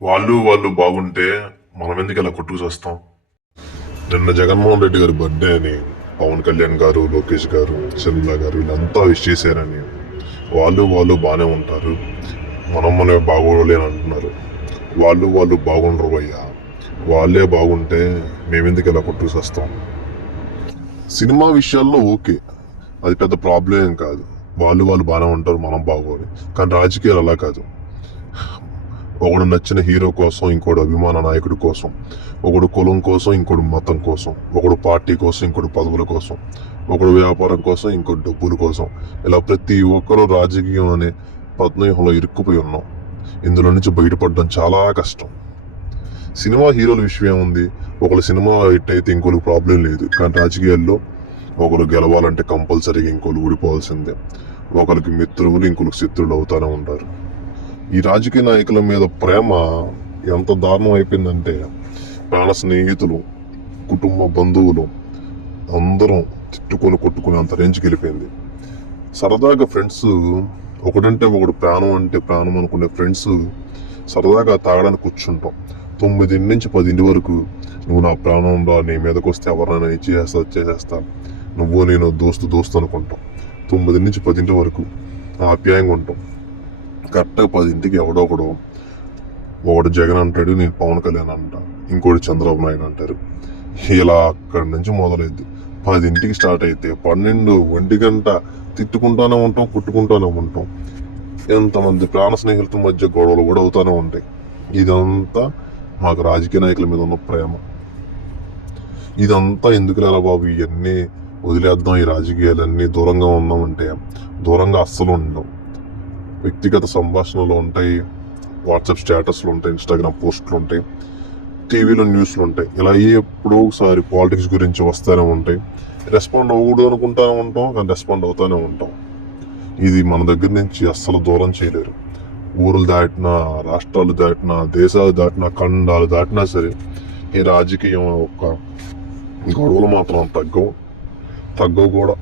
వాళ్ళు బాగుంటే మనం ఎందుకు ఇలా కొట్టుకు చేస్తాం. నిన్న జగన్మోహన్ రెడ్డి గారి బర్త్డే అని పవన్ కళ్యాణ్ గారు, లోకేష్ గారు, చంద్ర గారు వీళ్ళంతా విష్ చేశారని వాళ్ళు బాగానే ఉంటారు, మనమే బాగోలేని అంటున్నారు. వాళ్ళు బాగుండరు అయ్యా. వాళ్ళే బాగుంటే మేమెందుకు ఇలా కొట్టుకు చేస్తాం. సినిమా విషయాల్లో ఓకే, అది పెద్ద ప్రాబ్లం ఏం కాదు. వాళ్ళు బాగానే ఉంటారు, మనం బాగోవాలి. కానీ రాజకీయాలు అలా కాదు. ఒకడు నచ్చిన హీరో కోసం, ఇంకోటి అభిమాన నాయకుడి కోసం, ఒకడు కులం కోసం, ఇంకోటి మతం కోసం, ఒకడు పార్టీ కోసం, ఇంకోటి పదవుల కోసం, ఒకడు వ్యాపారం కోసం, ఇంకోటి డబ్బుల కోసం, ఇలా ప్రతి ఒక్కరూ రాజకీయం అనే పద్మవ్యూహంలో ఇరుక్కుపోయి ఉన్నాం. ఇందులో నుంచి బయటపడడం చాలా కష్టం. సినిమా హీరోల విషయం ఉంది, ఒకరు సినిమా హిట్ అయితే ఇంకోరికి ప్రాబ్లం లేదు. కానీ రాజకీయాల్లో ఒకరు గెలవాలంటే కంపల్సరీగా ఇంకోరు ఊడిపోవాల్సిందే. ఒకరికి మిత్రులు, ఇంకొకరికి శత్రువులు అవుతానే ఉంటారు. ఈ రాజకీయ నాయకుల మీద ప్రేమ ఎంత దారుణం అయిపోయిందంటే ప్రాణ స్నేహితులు, కుటుంబ బంధువులు అందరం తిట్టుకొని కొట్టుకుని అంత రేంజ్కి వెళ్ళిపోయింది. సరదాగా ఫ్రెండ్స్, ఒకడంటే ఒకడు ప్రాణం అంటే ప్రాణం అనుకునే ఫ్రెండ్స్ సరదాగా తాగడానికి కూర్చుంటాం. 9 నుంచి 10 వరకు నువ్వు నా ప్రాణం రా, నీ మీదకి వస్తే ఎవరైనా చేసేస్తా, నువ్వు నేను దోస్తు అనుకుంటాం. 9 నుంచి 10 వరకు ఆప్యాయంగా ఉంటాం. కరెక్ట్గా 10కి ఎవడో ఒకడు జగన్ అంటాడు, నేను పవన్ కళ్యాణ్ అంట, ఇంకోటి చంద్రబాబు నాయుడు అంటారు. ఇలా అక్కడి నుంచి మొదలైద్ది. 10కి స్టార్ట్ అయితే 12, 1 గంట తిట్టుకుంటానే ఉంటాం, కొట్టుకుంటానే ఉంటాం. ఎంతమంది ప్రాణ స్నేహితుల మధ్య గొడవలు కూడా అవుతానే ఉంటాయి. ఇదంతా మాకు రాజకీయ నాయకుల మీద ఉన్న ప్రేమ. ఇదంతా ఎందుకు లేరా బాబు, ఇవన్నీ వదిలేద్దాం, ఈ రాజకీయాలన్నీ దూరంగా ఉందామంటే దూరంగా అస్సలు ఉండవు. వ్యక్తిగత సంభాషణలు ఉంటాయి, వాట్సాప్ స్టేటస్లు ఉంటాయి, ఇన్స్టాగ్రామ్ పోస్టులు ఉంటాయి, టీవీలో న్యూస్లు ఉంటాయి. ఇలా ఎప్పుడో ఒకసారి పాలిటిక్స్ గురించి వస్తూనే ఉంటాయి. రెస్పాండ్ అవ్వకూడదు అనుకుంటానే ఉంటాం, కానీ రెస్పాండ్ అవుతూనే ఉంటాం. ఇది మన దగ్గర నుంచి అస్సలు దూరం చేయలేరు. ఊరులు దాటినా, రాష్ట్రాలు దాటినా, దేశాలు దాటినా, ఖండాలు దాటినా సరే ఈ రాజకీయం యొక్క గొడవలు మాత్రం తగ్గవు కూడా.